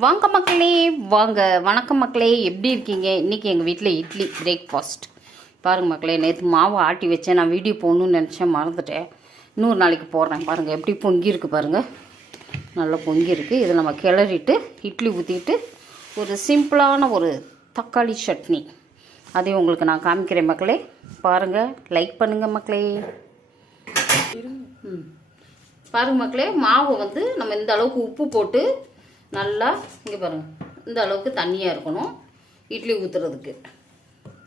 வாங்க மக்களே வாங்க. வணக்கம் மக்களே, எப்படி இருக்கீங்க? இன்றைக்கி எங்கள் வீட்டில் இட்லி பிரேக்ஃபாஸ்ட். பாருங்கள் மக்களே, நேற்று மாவு ஆட்டி வச்சேன். நான் வீடியோ போடணுன்னு நினச்சேன், மறந்துட்டேன். இன்னொரு நாளைக்கு போடுறேன். பாருங்கள் எப்படி பொங்கியிருக்கு பாருங்கள், நல்லா பொங்கியிருக்கு. இதை நம்ம கிளறிட்டு இட்லி ஊற்றிட்டு ஒரு சிம்பிளான ஒரு தக்காளி சட்னி அதையும் உங்களுக்கு நான் காமிக்கிறேன் மக்களே. பாருங்கள், லைக் பண்ணுங்கள் மக்களே. பாருங்கள் மக்களே, மாவு வந்து நம்ம இந்த அளவுக்கு உப்பு போட்டு நல்லா இங்கே பாருங்கள், இந்த அளவுக்கு தண்ணியாக இருக்கணும் இட்லி ஊற்றுறதுக்கு.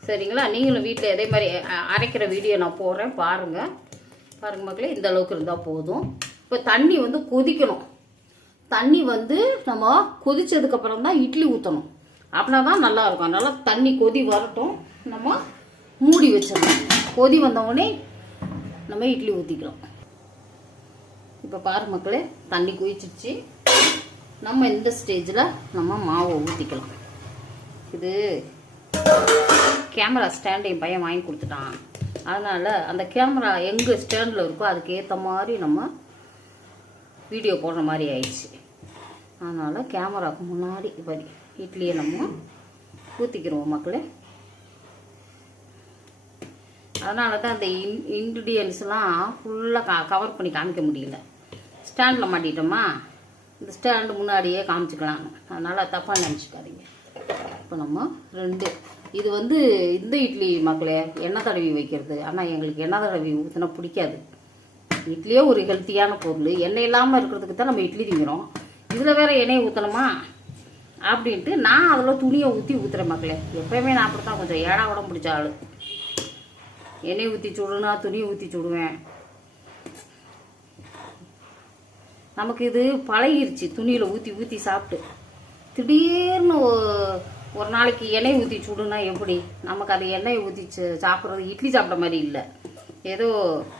சரிங்களா? நீங்களும் வீட்டில் இதே மாதிரி அரைக்கிற வீடியோ நான் போடுறேன், பாருங்கள். பாருங்கள் மக்களே, இந்த அளவுக்கு இருந்தால் போதும். இப்போ தண்ணி வந்து கொதிக்கணும். தண்ணி வந்து நம்ம கொதிச்சதுக்கப்புறம் தான் இட்லி ஊற்றணும். அப்படின்னா தான் நல்லாயிருக்கும். நல்லா தண்ணி கொதி வரட்டும், நம்ம மூடி வச்சிடணும். கொதி வந்தவுடனே நம்ம இட்லி ஊற்றிக்கலாம். இப்போ பாரு மக்களே, தண்ணி கொதிச்சிடுச்சு. நம்ம இந்த ஸ்டேஜில் நம்ம மாவை ஊற்றிக்கலாம். இது கேமரா ஸ்டாண்ட் என் பையன் வாங்கி கொடுத்துட்டான். அதனால் அந்த கேமரா எங்கே ஸ்டாண்டில் இருக்கோ அதுக்கு ஏற்ற மாதிரி நம்ம வீடியோ போடுற மாதிரி ஆயிடுச்சு. அதனால் கேமராவுக்கு முன்னாடி இப்படி இட்லியை நம்ம ஊற்றிக்கிறோம் மக்களே. அதனால தான் அந்த இன்க்ரீடியன்ஸ்லாம் ஃபுல்லாக கவர் பண்ணி காமிக்க முடியல. ஸ்டாண்டில் மாட்டிட்டோமா, இந்த ஸ்டாண்டு முன்னாடியே காமிச்சிக்கலாம். அதனால் தப்பாக நினச்சிக்காதீங்க. இப்போ நம்ம ரெண்டு இது வந்து இந்த இட்லி மக்களே எண்ணெய் தடவி வைக்கிறது. ஆனால் எங்களுக்கு எண்ணெய் தடவி ஊற்றினா பிடிக்காது. இட்லியே ஒரு ஹெல்த்தியான பொருள். எண்ணெய் இல்லாமல் இருக்கிறதுக்கு தான் நம்ம இட்லி திங்கிறோம். இதில் வேறு எண்ணெயை ஊற்றணுமா அப்படின்ட்டு நான் அதில் துணியை ஊற்றுறேன் மக்களே. எப்போயுமே நான் அப்படி தான் கொஞ்சம் ஏடா உடம்பு பிடிச்ச ஆள். எண்ணெய் ஊற்றி சுடுனா துணியை ஊற்றி சுடுவேன். நமக்கு இது பழகிருச்சு, துணியில் ஊற்றி ஊற்றி சாப்பிட்டு. திடீர்னு ஒரு நாளைக்கு எண்ணெய் ஊற்றி சுடுனா எப்படி? நமக்கு அது எண்ணெயை ஊற்றி சாப்பிட்றது இட்லி சாப்பிட்ட மாதிரி இல்லை, ஏதோ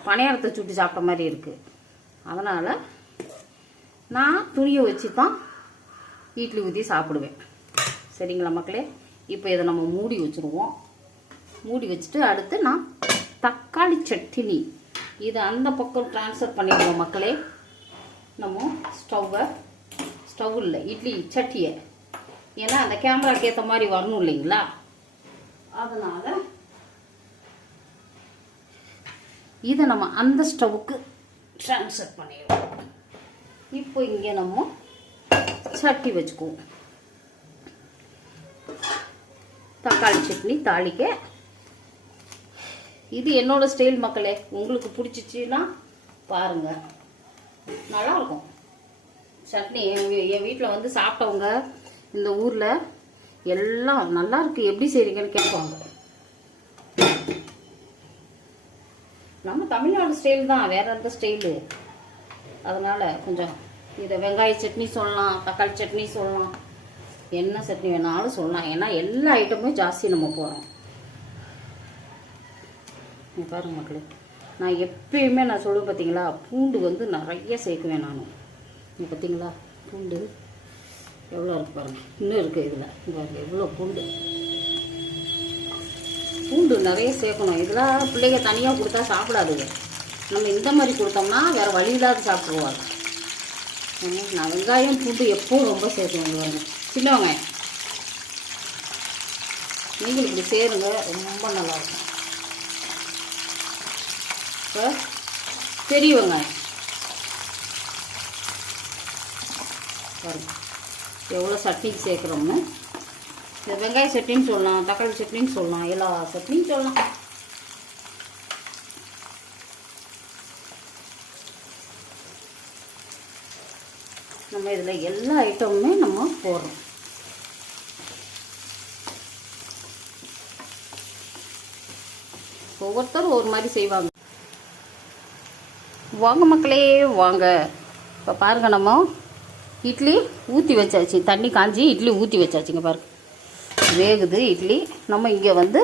பணியாரத்தை சுட்டு சாப்பிட்ட மாதிரி இருக்குது. அதனால் நான் துணியை வச்சு தான் இட்லி ஊற்றி சாப்பிடுவேன். சரிங்களா மக்களே? இப்போ இதை நம்ம மூடி வச்சுருவோம். மூடி வச்சுட்டு அடுத்து நான் தக்காளி சட்னி இதை அந்த பக்கம் ட்ரான்ஸ்ஃபர் பண்ணிடுவோம் மக்களே. நம்ம ஸ்டவ் இல்லை, இட்லி சட்டியை, ஏன்னா அந்த கேமராக்கு ஏற்ற மாதிரி வரணும் இல்லைங்களா? அதனால் இதை நம்ம அந்த ஸ்டவ்வுக்கு ட்ரான்ஸ்ஃபர் பண்ணிடுவோம். இப்போ இங்கே நம்ம சட்டி வச்சுக்குவோம். தக்காளி சட்னி தாளிக்க இது என்னோட ஸ்டைல் மக்களே. உங்களுக்கு பிடிச்சிச்சின்னா பாருங்கள், நல்லாயிருக்கும் சட்னி. என் வீட்டில் வந்து சாப்பிட்டவங்க இந்த ஊரில் எல்லாம் நல்லா இருக்கு, எப்படி செய்றீங்கன்னு கேட்பாங்க. நம்ம தமிழ்நாடு ஸ்டைல் தான், வேற எந்த ஸ்டைலு. அதனால் கொஞ்சம் இதை வெங்காய சட்னி சொல்லலாம், தக்காளி சட்னி சொல்லலாம், என்ன சட்னி வேணாலும் சொல்லலாம். ஏன்னா எல்லா ஐட்டமும் ஜாஸ்தி நம்ம போகிறோம். பாருங்க மக்களே, நான் எப்பயுமே நான் சொல்லுவேன் பார்த்தீங்களா, பூண்டு வந்து நிறைய சேர்க்குவேன் நான். இங்கே பார்த்தீங்களா பூண்டு எவ்வளோ இருக்குது பாருங்கள், இன்னும் இருக்குது இதில். பாருங்கள் எவ்வளோ பூண்டு. பூண்டு நிறைய சேர்க்கணும். இதெல்லாம் பிள்ளைங்க தனியாக கொடுத்தா சாப்பிடாதுங்க. நம்ம இந்த மாதிரி கொடுத்தோம்னா வேறு வழி இல்லாத சாப்பிடுவாங்க. நான் வெங்காயம் பூண்டு எப்போவும் ரொம்ப சேர்க்குவேன். பாருங்க சின்ன வெங்காயம், நீங்களும் இப்படி சேருங்க, ரொம்ப நல்லாயிருக்கும். இப்போ பெரிய வெங்காயம் பாருங்க எவ்வளோ சட்னிக்கு சேர்க்குறோம்னு. இந்த வெங்காய சட்னின்னு சொல்லலாம், தக்காளி சட்னின்னு சொல்லலாம், எல்லா சட்னியும் சொல்லலாம். நம்ம இதில் எல்லா ஐட்டமுமே நம்ம போடுறோம். ஒவ்வொருத்தரும் ஒரு மாதிரி செய்வாங்க. வாங்க மக்களே வாங்க. இப்போ பாருங்கள், நம்ம இட்லி ஊற்றி வச்சாச்சு. தண்ணி காஞ்சி இட்லி ஊற்றி வச்சாச்சுங்க. பாருங்கள் வேகுது இட்லி. நம்ம இங்கே வந்து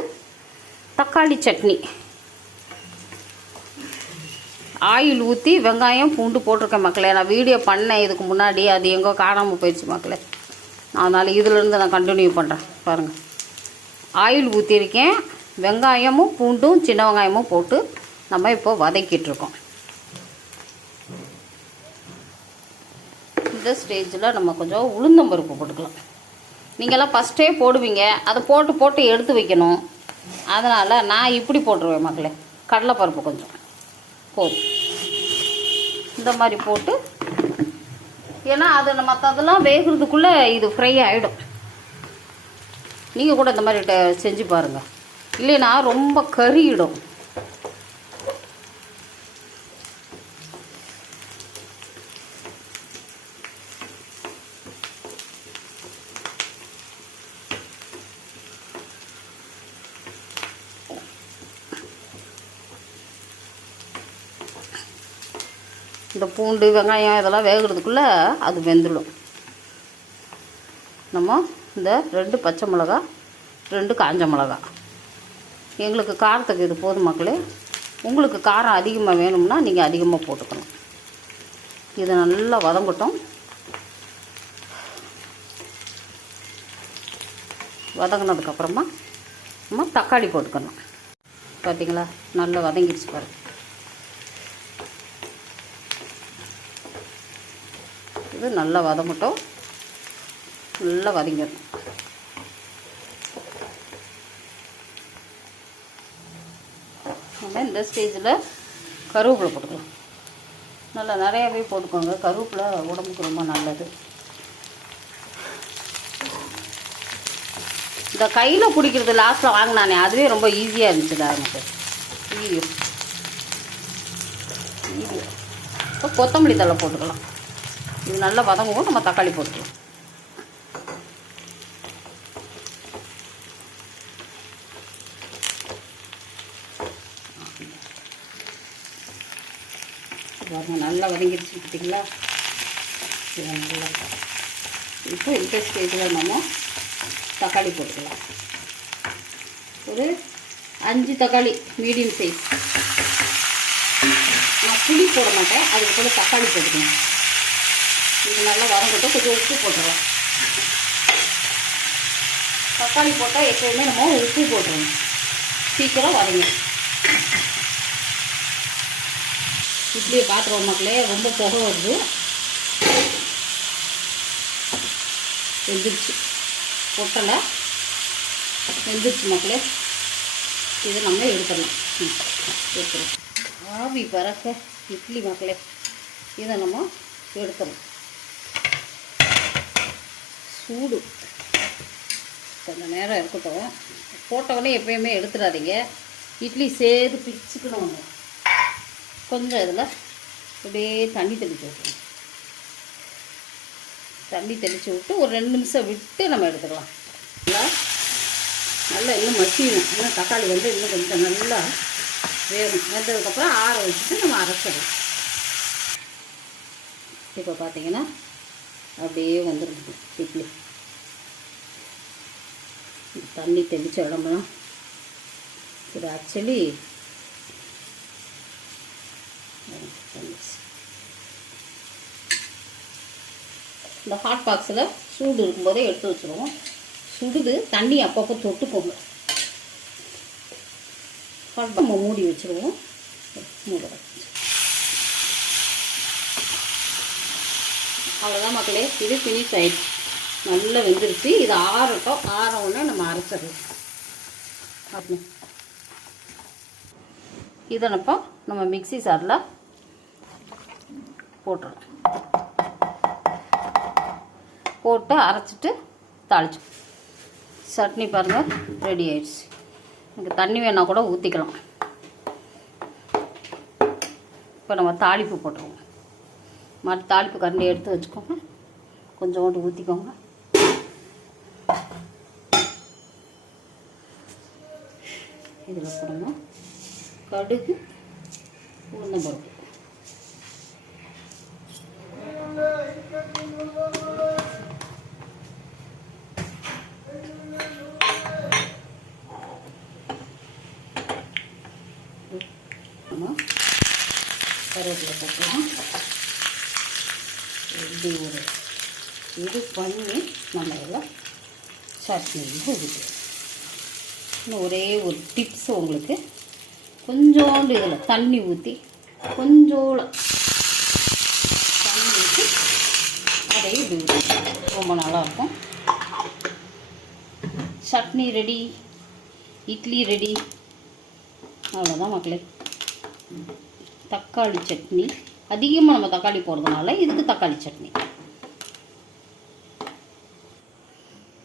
தக்காளி சட்னி ஆயில் ஊற்றி வெங்காயம் பூண்டு போட்டிருக்கேன் மக்களே. நான் வீடியோ பண்ணேன் இதுக்கு முன்னாடி, அது எங்கோ காணாமல் போயிடுச்சு மக்களே. அதனால் இதிலேருந்து நான் கண்டினியூ பண்ணுறேன். பாருங்கள் ஆயில் ஊற்றிருக்கேன், வெங்காயமும் பூண்டும் சின்ன வெங்காயமும் போட்டு நம்ம இப்போ வதக்கிட்டுருக்கோம். இந்த ஸ்டேஜில் நம்ம கொஞ்சம் உளுந்தம்பருப்பு போட்டுக்கலாம். நீங்கள்லாம் ஃபஸ்ட்டே போடுவீங்க, அதை போட்டு போட்டு எடுத்து வைக்கணும். அதனால் நான் இப்படி போட்டுருவேன் மக்களே. கடலைப்பருப்பு கொஞ்சம் போதும். இந்த மாதிரி போட்டு, ஏன்னா அது மற்றதெல்லாம் வேகிறதுக்குள்ளே இது ஃப்ரை ஆகிடும். நீங்கள் கூட இந்த மாதிரி செஞ்சு பாருங்கள், இல்லைன்னா ரொம்ப கறியிடும். இந்த பூண்டு வெங்காயம் இதெல்லாம் வேகிறதுக்குள்ளே அது வெந்துடும். நம்ம இந்த 2 பச்சை மிளகா, 2 காஞ்ச மிளகா, எங்களுக்கு காரத்துக்கு இது போதும் மக்களே. உங்களுக்கு காரம் அதிகமாக வேணும்னா நீங்கள் அதிகமாக போட்டுக்கணும். இது நல்லா வதங்கட்டும். வதங்கினதுக்கப்புறமா நம்ம தக்காளி போட்டுக்கணும். பார்த்தீங்களா, நல்லா வதங்கிடுச்சு பாருங்கள். இது நல்லா வதங்கட்டும், நல்லா வதங்கிடணும். நம்ம இந்த ஸ்டேஜில் கருவேப்பிலை போட்டுக்கலாம். நல்லா நிறையாவே போட்டுக்கோங்க, கருவேப்பிலை உடம்புக்கு ரொம்ப நல்லது. இந்த கையில் பிடிக்கிறது லாஸ்ட்டில் வாங்கினானே, அதுவே ரொம்ப ஈஸியாக இருந்துச்சுடா எனக்கு. ஐயோ, இப்போ கொத்தமல்லி தழை போட்டுக்கலாம். இது நல்லா வதங்குவோம். நம்ம தக்காளி போட்டுக்கலாம். நல்லா வதங்கிடுச்சு பார்த்தீங்களா. நல்லா இப்போ இந்த ஸ்டேஜில் நம்ம தக்காளி போட்டுக்கலாம். ஒரு 5 தக்காளி மீடியம் சைஸ். நான் புளி போட மாட்டேன், அதுக்கு போல தக்காளி போட்டுக்கணும். இது நல்லா வதங்கட்டும். கொஞ்சம் உப்பு போட்டுடலாம். தக்காளி போட்டால் எப்போயுமே நம்ம உப்பு போட்டுருவோம், சீக்கிரம் வதங்கிடும். இப்படியே பார்த்துருவோம் மக்களே, ரொம்ப புகை வருது. வெந்துருச்சு, பொட்டலை வெந்துருச்சு மக்களே. இதை நம்ம எடுத்துடலாம். எடுத்துடலாம். ஆவி பறக்க இட்லி மக்களே, இதை நம்ம எடுத்துடலாம். சூடு கொஞ்சம் நேரம் இருக்கட்டும். போட்டவொடனே எப்பயுமே எடுத்துடாதீங்க, இட்லி சேது பிச்சுக்கணும். கொஞ்சம் இதில் அப்படியே தண்ணி தெளித்து விட்டுருவோம். தண்ணி தெளித்து விட்டு ஒரு 2 நிமிஷம் விட்டு நம்ம எடுத்துக்கலாம். நல்லா இன்னும் மசியணும். ஏன்னா தக்காளி வந்து இன்னும் கொஞ்சம் நல்லா வேணும். வெந்ததுக்கப்புறம் ஆற வச்சுட்டு நம்ம அரைச்சிடலாம். இப்போ பார்த்தீங்கன்னா அப்படியே வந்துருக்கு இட்லி. தண்ணி தெளித்த இடமெல்லாம் இது ஆக்சுவலி இந்த ஹாட் பாக்ஸில் சூடு இருக்கும்போதே எடுத்து வச்சுருவோம். சுடுது, தண்ணி அப்பப்போ தொட்டுக்கோங்க. ஹாட் நம்ம மூடி வச்சுருவோம். மூட அவ்வளோதான் மக்களே, இது ஃபினிஷ் ஆயிடுச்சு. நல்லா வெந்துருச்சு. இது ஆறட்டும். ஆற உடனே நம்ம அரைச்சிடலாம். அப்படி இதனப்போ நம்ம மிக்ஸி சாரில் போட்டுறோம். போட்டு அரைச்சிட்டு தாளிச்சு சட்னி பாருங்கள் ரெடி ஆயிடுச்சு. எனக்கு தண்ணி வேணால் கூட ஊற்றிக்கலாம். இப்போ நம்ம தாளிப்பு போட்டுருவோம். மற்ற தாளிப்பு கரண்டி எடுத்து வச்சுக்கோங்க, கொஞ்சோண்டு ஊற்றிக்கோங்க. இதில் போடுங்க கடுகு, உளுந்தம்பருப்பு. நம்ம கருவேப்பிலை போட்டுக்கலாம். இப்படி ஒரு இது பண்ணி நம்ம இதில் சட்னி ஊற்றி. இன்னும் ஒரே ஒரு டிப்ஸ் உங்களுக்கு, கொஞ்சோண்டு இதில் தண்ணி ஊற்றி கொஞ்சோண்டு தண்ணி ஊற்றி தோசை இப்படி ரொம்ப நல்லாயிருக்கும். Chutney ready, idli ready. அவ்வளோதான் மக்களே. தக்காளி சட்னி அதிகமாக நம்ம தக்காளி போடுறதுனால இதுக்கு தக்காளி சட்னி.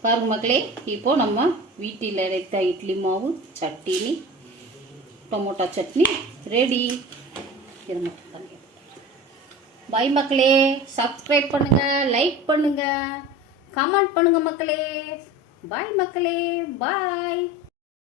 பாருங்க மக்களே, இப்போது நம்ம வீட்டில் அரைத்த இட்லி மாவு, சட்னி, டொமேட்டோ சட்னி ரெடி. பாய் மக்களே. சப்ஸ்கிரைப் பண்ணுங்க, லைக் பண்ணுங்க, கமெண்ட் பண்ணுங்க மக்களே. பாய் மக்களே, பாய்.